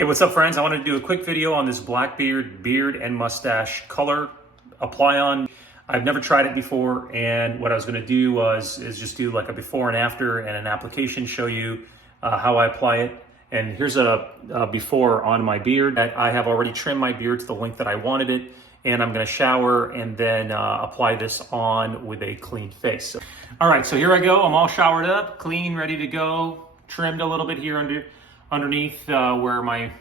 Hey, what's up friends? I wanted to do a quick video on this Blackbeard beard and mustache color apply on. I've never tried it before, and what I was gonna do is just do like a before and after and an application, show you how I apply it. And here's a before on my beard. I have already trimmed my beard to the length that I wanted it, and I'm gonna shower and then apply this on with a clean face. All right, so here I go. I'm all showered up, clean, ready to go. Trimmed a little bit here underneath where my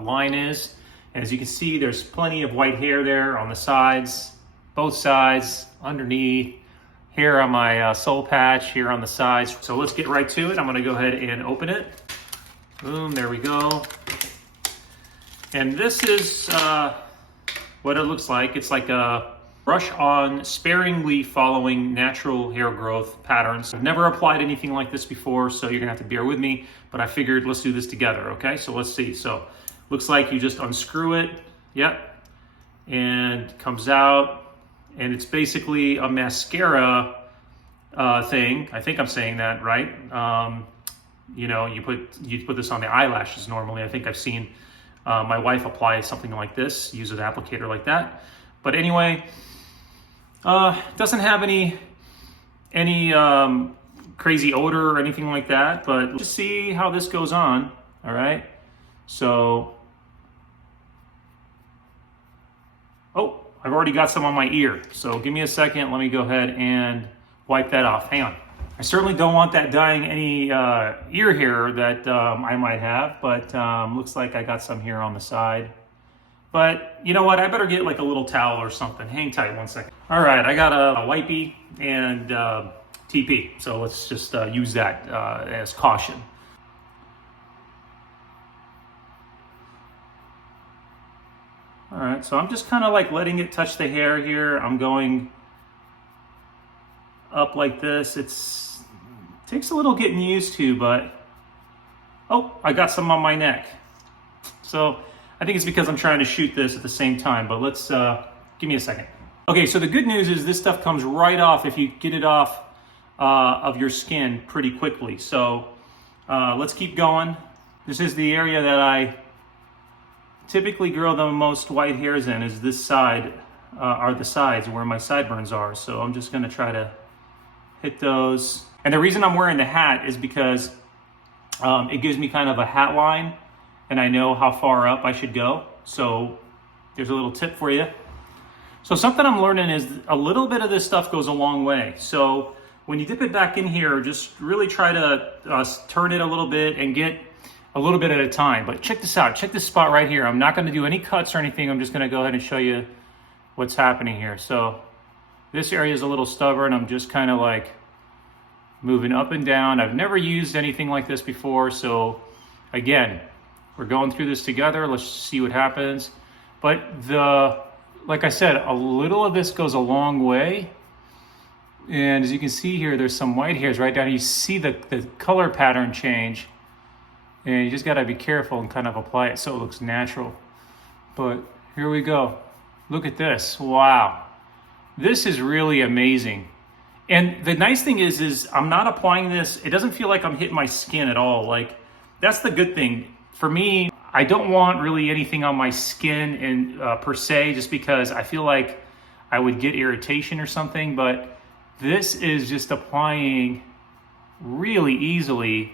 line is. And as you can see, there's plenty of white hair there on the sides, both sides, underneath, here on my soul patch, here on the sides. So let's get right to it. I'm gonna go ahead and open it. Boom, there we go. And this is what it looks like. It's like a brush on, sparingly following natural hair growth patterns. I've never applied anything like this before, so you're gonna have to bear with me, but I figured let's do this together, okay? So let's see. So looks like you just unscrew it, yep, and comes out, and it's basically a mascara thing. I think I'm saying that right. You know, you put this on the eyelashes normally. I think I've seen my wife apply something like this, use an applicator like that. But anyway, doesn't have any crazy odor or anything like that, but just see how this goes on. All right, so oh, I've already got some on my ear, so give me a second. Let me go ahead and wipe that off. Hang on. I certainly don't want that dyeing any ear hair that I might have, but looks like I got some here on the side. But you know what? I better get like a little towel or something. Hang tight one second. All right, I got a wipey and TP. So let's just use that as caution. All right, so I'm just kind of like letting it touch the hair here. I'm going up like this. It takes a little getting used to, but oh, I got some on my neck. So I think it's because I'm trying to shoot this at the same time, but let's, give me a second. Okay, so the good news is this stuff comes right off if you get it off of your skin pretty quickly. So let's keep going. This is the area that I typically grow the most white hairs in, is this side, are the sides where my sideburns are. So I'm just gonna try to hit those. And the reason I'm wearing the hat is because it gives me kind of a hat line, and I know how far up I should go. So there's a little tip for you. So something I'm learning is a little bit of this stuff goes a long way. So when you dip it back in here, just really try to turn it a little bit and get a little bit at a time. But check this out, check this spot right here. I'm not gonna do any cuts or anything. I'm just gonna go ahead and show you what's happening here. So this area is a little stubborn. I'm just kind of like moving up and down. I've never used anything like this before. So again, we're going through this together. Let's see what happens. But like I said, a little of this goes a long way. And as you can see here, there's some white hairs right down. You see the color pattern change. And you just gotta be careful and kind of apply it so it looks natural. But here we go. Look at this, wow. This is really amazing. And the nice thing is I'm not applying this, it doesn't feel like I'm hitting my skin at all. Like, that's the good thing. For me, I don't want really anything on my skin and per se, just because I feel like I would get irritation or something, but this is just applying really easily.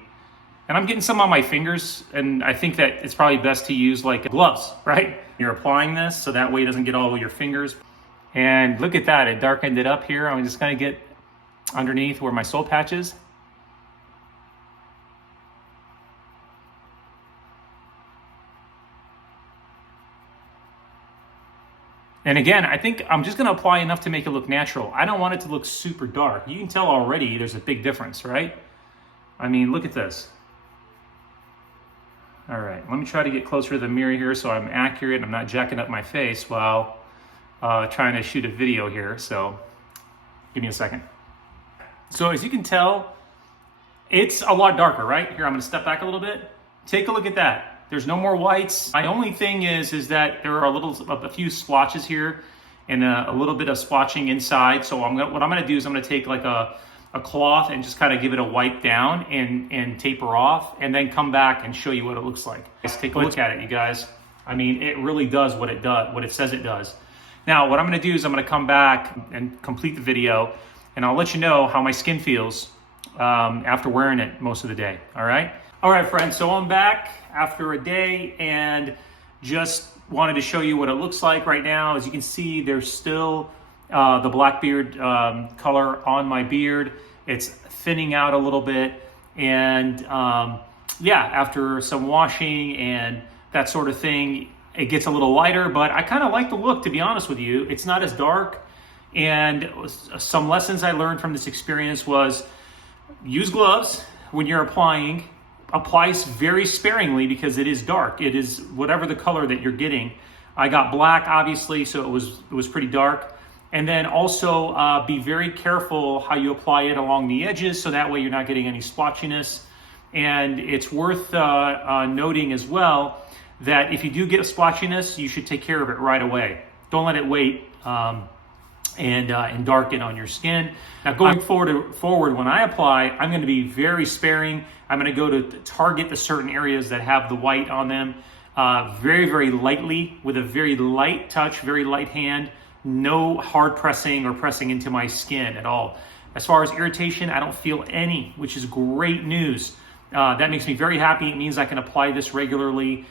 And I'm getting some on my fingers, and I think that it's probably best to use like gloves, right? You're applying this so that way it doesn't get all over your fingers. And look at that, it darkened it up here. I'm just gonna get underneath where my soul patch is. And again, I think I'm just gonna apply enough to make it look natural. I don't want it to look super dark. You can tell already there's a big difference, right? I mean, look at this. All right, let me try to get closer to the mirror here so I'm accurate. I'm not jacking up my face while trying to shoot a video here. So give me a second. So as you can tell, it's a lot darker, right? Here, I'm gonna step back a little bit. Take a look at that. There's no more whites. My only thing is that there are a few splotches here and a little bit of splotching inside. So what I'm gonna do is I'm gonna take like a a cloth and just kind of give it a wipe down and taper off, and then come back and show you what it looks like. Let's take a look at it, you guys. I mean, it really does what it says it does. Now, what I'm gonna do is I'm gonna come back and complete the video, and I'll let you know how my skin feels after wearing it most of the day, all right? All right, friends, so I'm back after a day and just wanted to show you what it looks like right now. As you can see, there's still the Blackbeard color on my beard. It's thinning out a little bit, and yeah, after some washing and that sort of thing, it gets a little lighter, but I kind of like the look, to be honest with you. It's not as dark, and some lessons I learned from this experience was use gloves when you're applying. Apply very sparingly because it is dark. It is whatever the color that you're getting. I got black, obviously, so it was pretty dark. And then also be very careful how you apply it along the edges, so that way you're not getting any splotchiness. And it's worth noting as well that if you do get a splotchiness, you should take care of it right away. Don't let it wait and darken on your skin. Now, going forward, when I apply, I'm going to be very sparing. I'm going to go to target the certain areas that have the white on them very, very lightly, with a very light touch, very light hand. No hard pressing or pressing into my skin at all. As far as irritation, I don't feel any, which is great news. That makes me very happy. It means I can apply this regularly,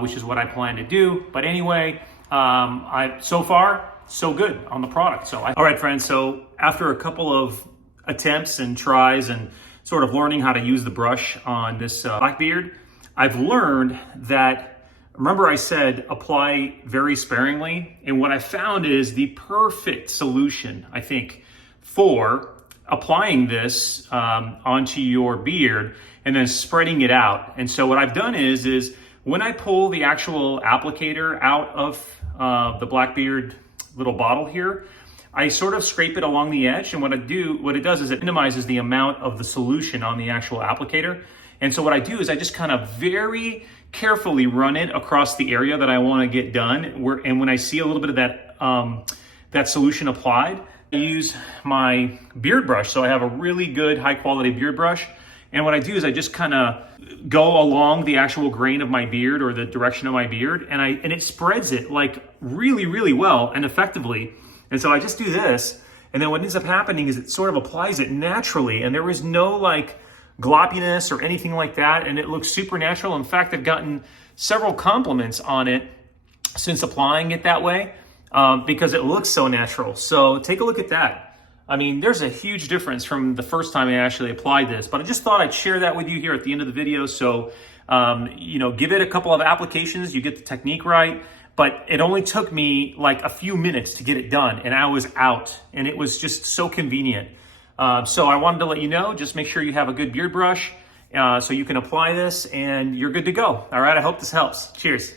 which is what I plan to do. But anyway, so far, so good on the product. All right, friends, so after a couple of attempts and tries and sort of learning how to use the brush on this Blackbeard, I've learned that, remember I said apply very sparingly, and what I found is the perfect solution, I think, for applying this onto your beard and then spreading it out. And so what I've done is when I pull the actual applicator out of the Blackbeard little bottle here, I sort of scrape it along the edge, and what it does is it minimizes the amount of the solution on the actual applicator. And so what I do is I just kind of very carefully run it across the area that I want to get done. And when I see a little bit of that solution applied, I use my beard brush. So I have a really good high quality beard brush. And what I do is I just kind of go along the actual grain of my beard or the direction of my beard, and it spreads it like really, really well and effectively. And so I just do this, and then what ends up happening is it sort of applies it naturally, and there is no like gloppiness or anything like that, and it looks super natural. In fact, I've gotten several compliments on it since applying it that way because it looks so natural. So take a look at that. I mean, there's a huge difference from the first time I actually applied this, but I just thought I'd share that with you here at the end of the video. So, you know, give it a couple of applications, you get the technique right, but it only took me like a few minutes to get it done, and I was out, and it was just so convenient. So I wanted to let you know, just make sure you have a good beard brush so you can apply this and you're good to go. All right, I hope this helps. Cheers.